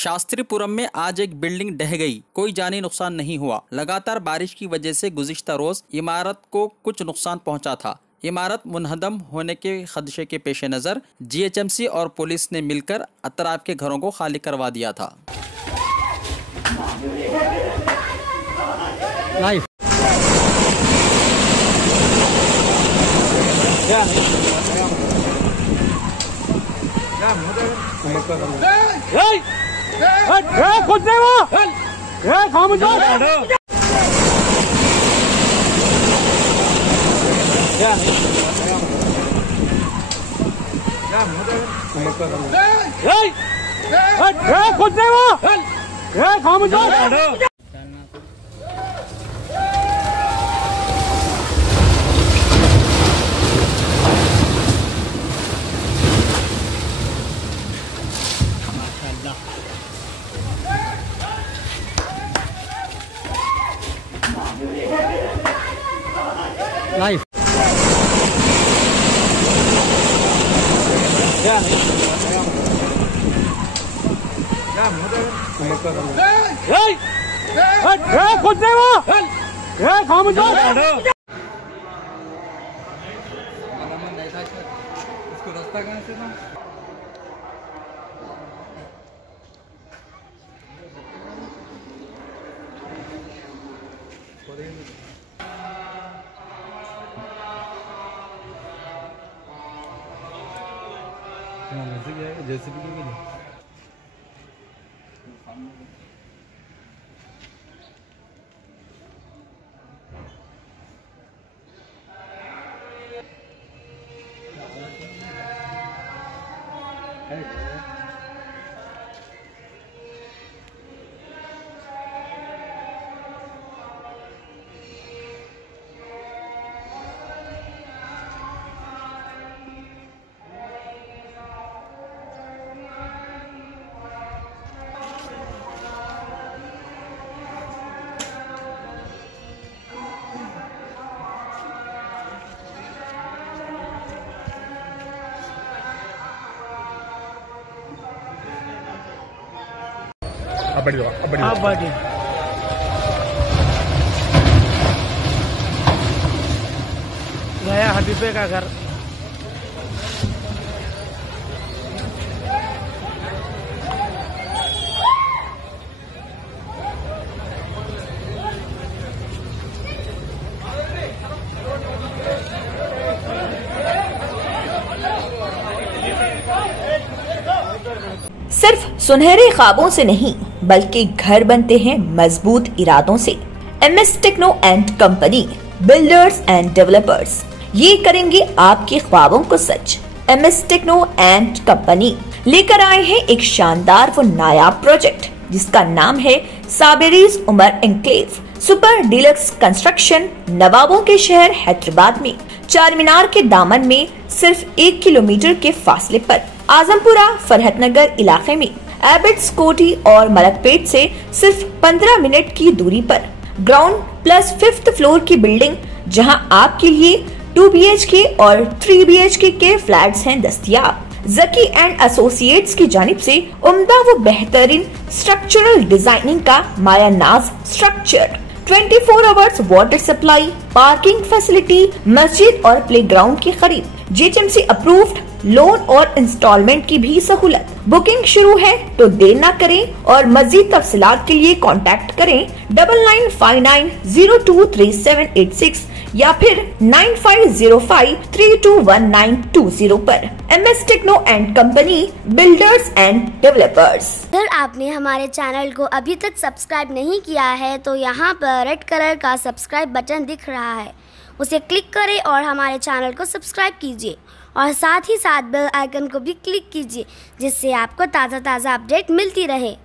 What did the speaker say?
शास्त्रीपुरम में आज एक बिल्डिंग ढह गई, कोई जानी नुकसान नहीं हुआ। लगातार बारिश की वजह से गुज़िश्ता रोज इमारत को कुछ नुकसान पहुंचा था। इमारत मुनहदम होने के खदशे के पेश नज़र जीएचएमसी और पुलिस ने मिलकर अतराफ के घरों को खाली करवा दिया था। कुछ नहीं वो खामोश कुछ नहीं वो खामोश लाइफ कुछ नहीं वो खामोश इसको रास्ता कहाँ से था? जैसे भी गया हबीबे का घर। सिर्फ सुनहरे ख्वाबों से नहीं बल्कि घर बनते हैं मजबूत इरादों से। MS techno and company builders and developers ये करेंगे आपके ख्वाबों को सच। MS टेक्नो एंड कंपनी लेकर आए हैं एक शानदार व नायाब प्रोजेक्ट जिसका नाम है साबेरीज Umar enclave super deluxe construction. नवाबों के शहर हैदराबाद में चार मीनार के दामन में सिर्फ 1 किलोमीटर के फासले पर आजमपुरा फरहतनगर इलाके में एबिट्स कोठी और मलकपेट से सिर्फ 15 मिनट की दूरी पर ग्राउंड प्लस 5th फ्लोर की बिल्डिंग, जहां आपके लिए 2 BHK और 3 BHK के फ्लैट्स हैं दस्तयाब। जकी एंड एसोसिएट्स की जानिब से उम्दा व बेहतरीन स्ट्रक्चरल डिजाइनिंग का मायानाज structure, 24 hours water supply, parking facility, मस्जिद और प्लेग्राउंड की खरीद, जीएचएमसी अप्रूव्ड लोन और इंस्टॉलमेंट की भी सहूलत। बुकिंग शुरू है तो देर न करें और मजीद तफसीलात के लिए कांटेक्ट करें 9959023786 या फिर 9505321920 पर। MS techno and company builders and developers. अगर आपने हमारे चैनल को अभी तक सब्सक्राइब नहीं किया है तो यहाँ पर रेड कलर का सब्सक्राइब बटन दिख रहा है, उसे क्लिक करें और हमारे चैनल को सब्सक्राइब कीजिए और साथ ही साथ बेल आइकन को भी क्लिक कीजिए जिससे आपको ताज़ा अपडेट मिलती रहे।